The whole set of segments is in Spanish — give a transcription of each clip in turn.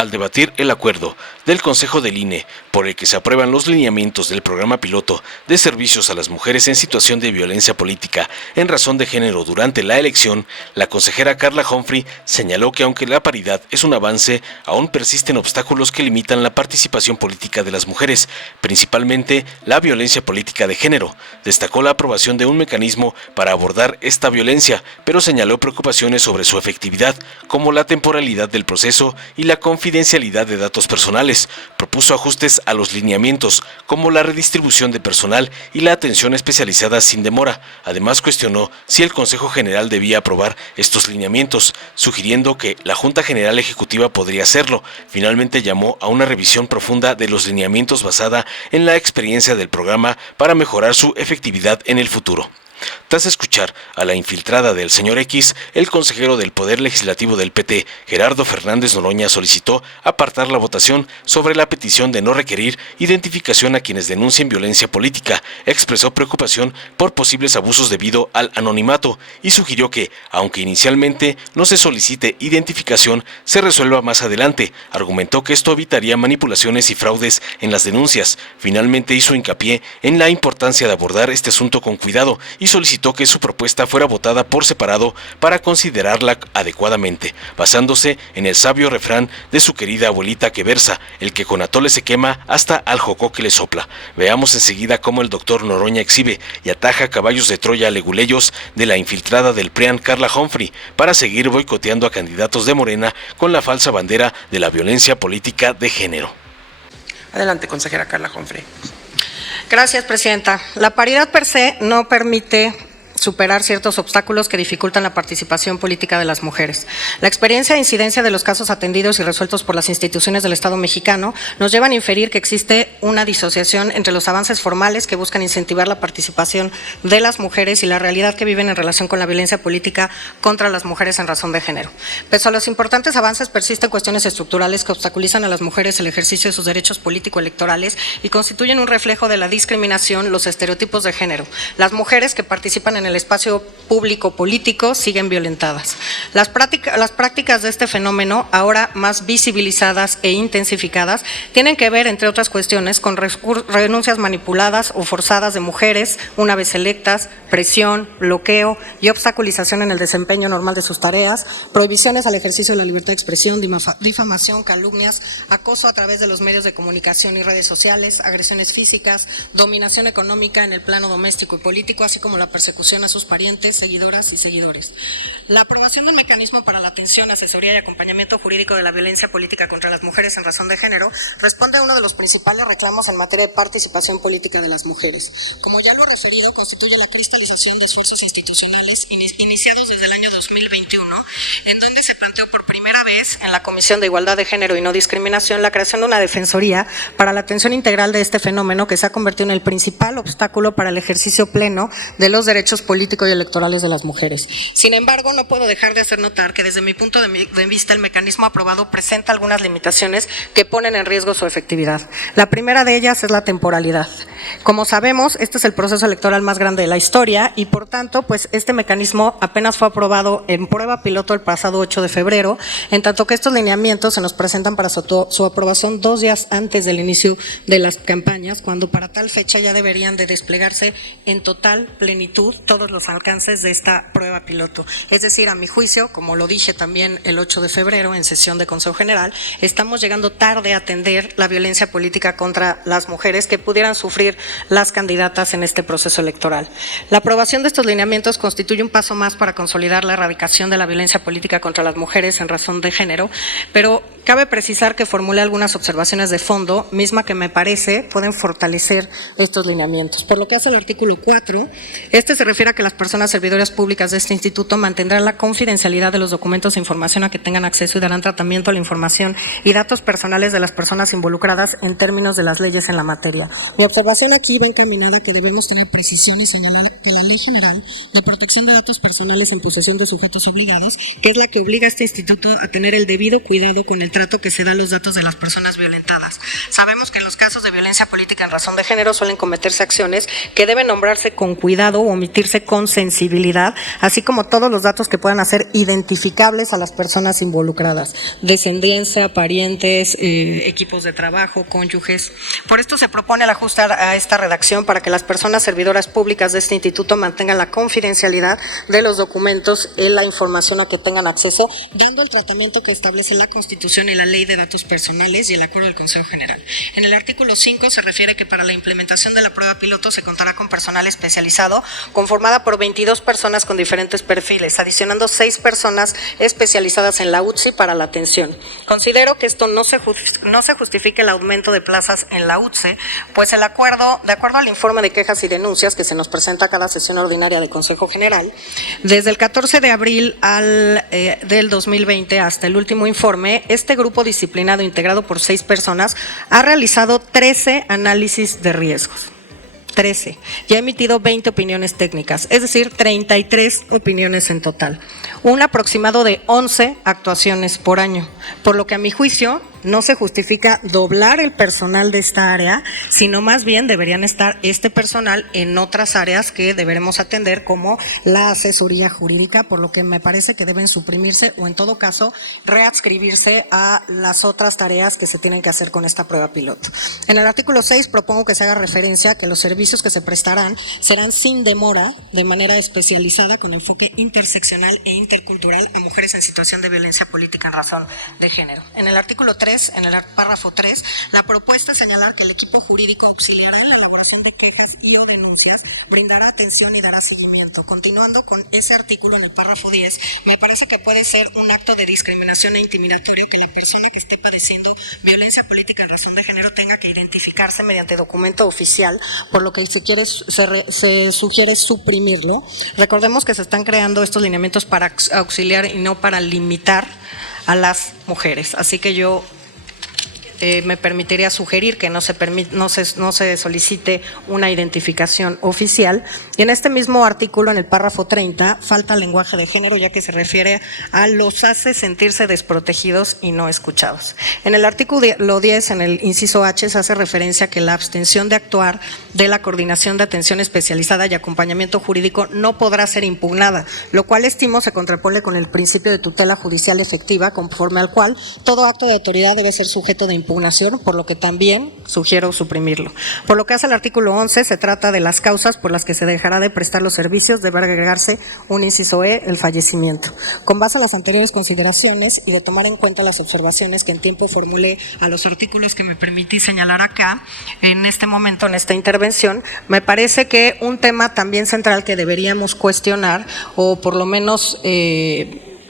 Al debatir el acuerdo del Consejo del INE por el que se aprueban los lineamientos del programa piloto de servicios a las mujeres en situación de violencia política en razón de género durante la elección, la consejera Carla Humphrey señaló que aunque la paridad es un avance, aún persisten obstáculos que limitan la participación política de las mujeres, principalmente la violencia política de género. Destacó la aprobación de un mecanismo para abordar esta violencia, pero señaló preocupaciones sobre su efectividad, como la temporalidad del proceso y la confidencialidad de datos personales. Propuso ajustes a los lineamientos, como la redistribución de personal y la atención especializada sin demora. Además, cuestionó si el Consejo General debía aprobar estos lineamientos, sugiriendo que la Junta General Ejecutiva podría hacerlo. Finalmente llamó a una revisión profunda de los lineamientos basada en la experiencia del programa para mejorar su efectividad en el futuro. Tras escuchar a la infiltrada del señor X, el consejero del Poder Legislativo del PT, Gerardo Fernández Noroña, solicitó apartar la votación sobre la petición de no requerir identificación a quienes denuncien violencia política. Expresó preocupación por posibles abusos debido al anonimato y sugirió que, aunque inicialmente no se solicite identificación, se resuelva más adelante. Argumentó que esto evitaría manipulaciones y fraudes en las denuncias. Finalmente hizo hincapié en la importancia de abordar este asunto con cuidado y solicitó que su propuesta fuera votada por separado para considerarla adecuadamente, basándose en el sabio refrán de su querida abuelita que versa: el que con atole se quema, hasta al jocoque le sopla. Veamos enseguida cómo el doctor Noroña exhibe y ataja caballos de Troya leguleyos de la infiltrada del PRIAN Carla Humphrey para seguir boicoteando a candidatos de Morena con la falsa bandera de la violencia política de género. Adelante, consejera Carla Humphrey. Gracias, presidenta. La paridad per se no permite superar ciertos obstáculos que dificultan la participación política de las mujeres. La experiencia e incidencia de los casos atendidos y resueltos por las instituciones del Estado mexicano nos llevan a inferir que existe una disociación entre los avances formales que buscan incentivar la participación de las mujeres y la realidad que viven en relación con la violencia política contra las mujeres en razón de género. Pese a los importantes avances, persisten cuestiones estructurales que obstaculizan a las mujeres el ejercicio de sus derechos político-electorales y constituyen un reflejo de la discriminación, los estereotipos de género. Las mujeres que participan en el espacio público político siguen violentadas. Las prácticas de este fenómeno, ahora más visibilizadas e intensificadas, tienen que ver, entre otras cuestiones, con renuncias manipuladas o forzadas de mujeres una vez electas, presión, bloqueo y obstaculización en el desempeño normal de sus tareas, prohibiciones al ejercicio de la libertad de expresión, difamación, calumnias, acoso a través de los medios de comunicación y redes sociales, agresiones físicas, dominación económica en el plano doméstico y político, así como la persecución a sus parientes, seguidoras y seguidores. La aprobación del mecanismo para la atención, asesoría y acompañamiento jurídico de la violencia política contra las mujeres en razón de género responde a uno de los principales reclamos en materia de participación política de las mujeres. Como ya lo referido, constituye la cristalización de esfuerzos institucionales iniciados desde el año 2021, en donde se planteó por primera vez en la Comisión de Igualdad de Género y No Discriminación la creación de una defensoría para la atención integral de este fenómeno que se ha convertido en el principal obstáculo para el ejercicio pleno de los derechos políticos y electorales de las mujeres. Sin embargo, no puedo dejar de hacer notar que desde mi punto de vista el mecanismo aprobado presenta algunas limitaciones que ponen en riesgo su efectividad. La primera de ellas es la temporalidad. Como sabemos, este es el proceso electoral más grande de la historia y por tanto, pues este mecanismo apenas fue aprobado en prueba piloto el pasado 8 de febrero, en tanto que estos lineamientos se nos presentan para su aprobación 2 días antes del inicio de las campañas, cuando para tal fecha ya deberían de desplegarse en total plenitud todos los alcances de esta prueba piloto. Es decir, a mi juicio, como lo dije también el 8 de febrero en sesión de Consejo General, estamos llegando tarde a atender la violencia política contra las mujeres que pudieran sufrir las candidatas en este proceso electoral. La aprobación de estos lineamientos constituye un paso más para consolidar la erradicación de la violencia política contra las mujeres en razón de género, pero cabe precisar que formulé algunas observaciones de fondo, misma que me parece pueden fortalecer estos lineamientos. Por lo que hace el artículo 4, este se refiere a que las personas servidoras públicas de este instituto mantendrán la confidencialidad de los documentos e información a que tengan acceso y darán tratamiento a la información y datos personales de las personas involucradas en términos de las leyes en la materia. Mi observación aquí va encaminada a que debemos tener precisión y señalar que la Ley General de Protección de Datos Personales en posesión de sujetos obligados, que es la que obliga a este instituto a tener el debido cuidado con el trato que se da a los datos de las personas violentadas. Sabemos que en los casos de violencia política en razón de género suelen cometerse acciones que deben nombrarse con cuidado o omitirse con sensibilidad, así como todos los datos que puedan hacer identificables a las personas involucradas, descendencia, parientes, equipos de trabajo, cónyuges. Por esto se propone el ajustar a esta redacción para que las personas servidoras públicas de este instituto mantengan la confidencialidad de los documentos y la información a que tengan acceso, dando el tratamiento que establece la Constitución y la Ley de Datos Personales y el acuerdo del Consejo General. En el artículo 5 se refiere que para la implementación de la prueba piloto se contará con personal especializado conformada por 22 personas con diferentes perfiles, adicionando 6 personas especializadas en la UTSI para la atención. Considero que esto no se justifica el aumento de plazas en la UTSI, pues de acuerdo al informe de quejas y denuncias que se nos presenta a cada sesión ordinaria de Consejo General, desde el 14 de abril del 2020 hasta el último informe, este grupo disciplinado integrado por 6 personas ha realizado 13 análisis de riesgos. 13. Ya ha emitido 20 opiniones técnicas, es decir, 33 opiniones en total. Un aproximado de 11 actuaciones por año, por lo que a mi juicio no se justifica doblar el personal de esta área, sino más bien deberían estar este personal en otras áreas que deberemos atender, como la asesoría jurídica, por lo que me parece que deben suprimirse o en todo caso readscribirse a las otras tareas que se tienen que hacer con esta prueba piloto. En el artículo 6 propongo que se haga referencia a que los servicios que se prestarán serán sin demora, de manera especializada, con enfoque interseccional e intercultural a mujeres en situación de violencia política en razón de género. En el artículo 3, en el párrafo 3, la propuesta es señalar que el equipo jurídico auxiliará en la elaboración de quejas y o denuncias, brindará atención y dará seguimiento. Continuando con ese artículo en el párrafo 10, me parece que puede ser un acto de discriminación e intimidatorio que la persona que esté padeciendo violencia política en razón de género tenga que identificarse mediante documento oficial, por lo que se sugiere suprimirlo. Recordemos que se están creando estos lineamientos para auxiliar y no para limitar a las mujeres, así que yo me permitiría sugerir que no se solicite una identificación oficial. Y en este mismo artículo, en el párrafo 30, falta lenguaje de género, ya que se refiere a los hace sentirse desprotegidos y no escuchados. En el artículo 10, en el inciso H, se hace referencia a que la abstención de actuar de la Coordinación de Atención Especializada y Acompañamiento Jurídico no podrá ser impugnada, lo cual estimo se contrapone con el principio de tutela judicial efectiva, conforme al cual todo acto de autoridad debe ser sujeto de impugnación, por lo que también sugiero suprimirlo. Por lo que hace el artículo 11, se trata de las causas por las que se dejará de prestar los servicios, debe agregarse un inciso E, el fallecimiento. Con base en las anteriores consideraciones y de tomar en cuenta las observaciones que en tiempo formulé a los artículos que me permití señalar acá, en este momento, en esta intervención, me parece que un tema también central que deberíamos cuestionar, o por lo menos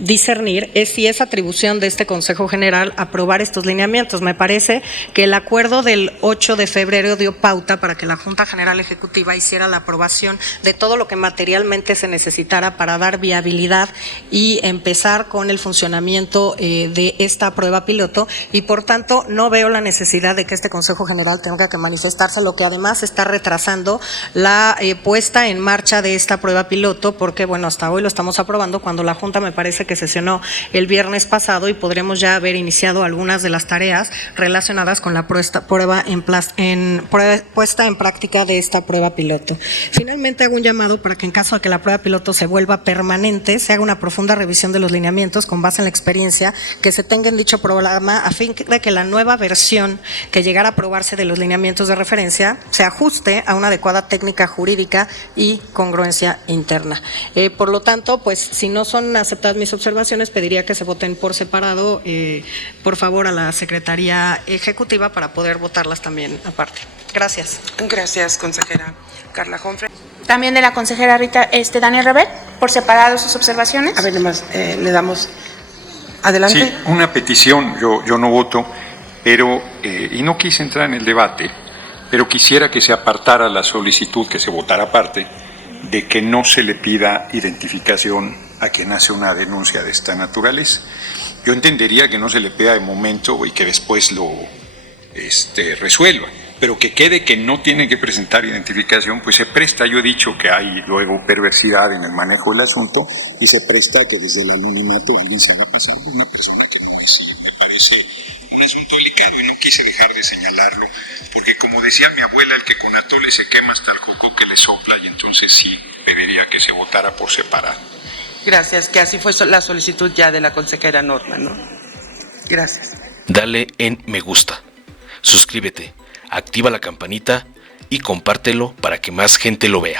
discernir, es si es atribución de este Consejo General aprobar estos lineamientos. Me parece que el acuerdo del 8 de febrero dio pauta para que la Junta General Ejecutiva hiciera la aprobación de todo lo que materialmente se necesitara para dar viabilidad y empezar con el funcionamiento de esta prueba piloto, y por tanto no veo la necesidad de que este Consejo General tenga que manifestarse, lo que además está retrasando la puesta en marcha de esta prueba piloto, porque bueno, hasta hoy lo estamos aprobando cuando la Junta me parece que sesionó el viernes pasado y podremos ya haber iniciado algunas de las tareas relacionadas con la puesta en práctica de esta prueba piloto. Finalmente hago un llamado para que en caso de que la prueba piloto se vuelva permanente, se haga una profunda revisión de los lineamientos con base en la experiencia que se tenga en dicho programa, a fin de que la nueva versión que llegara a aprobarse de los lineamientos de referencia se ajuste a una adecuada técnica jurídica y congruencia interna. Por lo tanto, pues si no son aceptadas mis observaciones, pediría que se voten por separado, por favor, a la Secretaría Ejecutiva para poder votarlas también aparte. Gracias. Gracias, consejera Carla Jonfre. También de la consejera Rita Daniel Rebel, por separado sus observaciones. A ver, nomás, le damos. Adelante. Sí, una petición, yo no voto, pero, y no quise entrar en el debate, pero quisiera que se apartara la solicitud, que se votara aparte, de que no se le pida identificación a quien hace una denuncia de esta naturaleza. Yo entendería que no se le pida de momento y que después lo resuelva, pero que quede que no tiene que presentar identificación, pues se presta. Yo he dicho que hay luego perversidad en el manejo del asunto y se presta que desde el anonimato alguien se haga pasar una persona que no es. Sí, me parece un asunto delicado y no quise dejar de señalarlo, porque como decía mi abuela, el que con atole se quema hasta el coco que le sopla, y entonces sí pediría que se votara por separado. Gracias, que así fue la solicitud ya de la consejera Norma, ¿no? Gracias. Dale en me gusta, suscríbete, activa la campanita y compártelo para que más gente lo vea.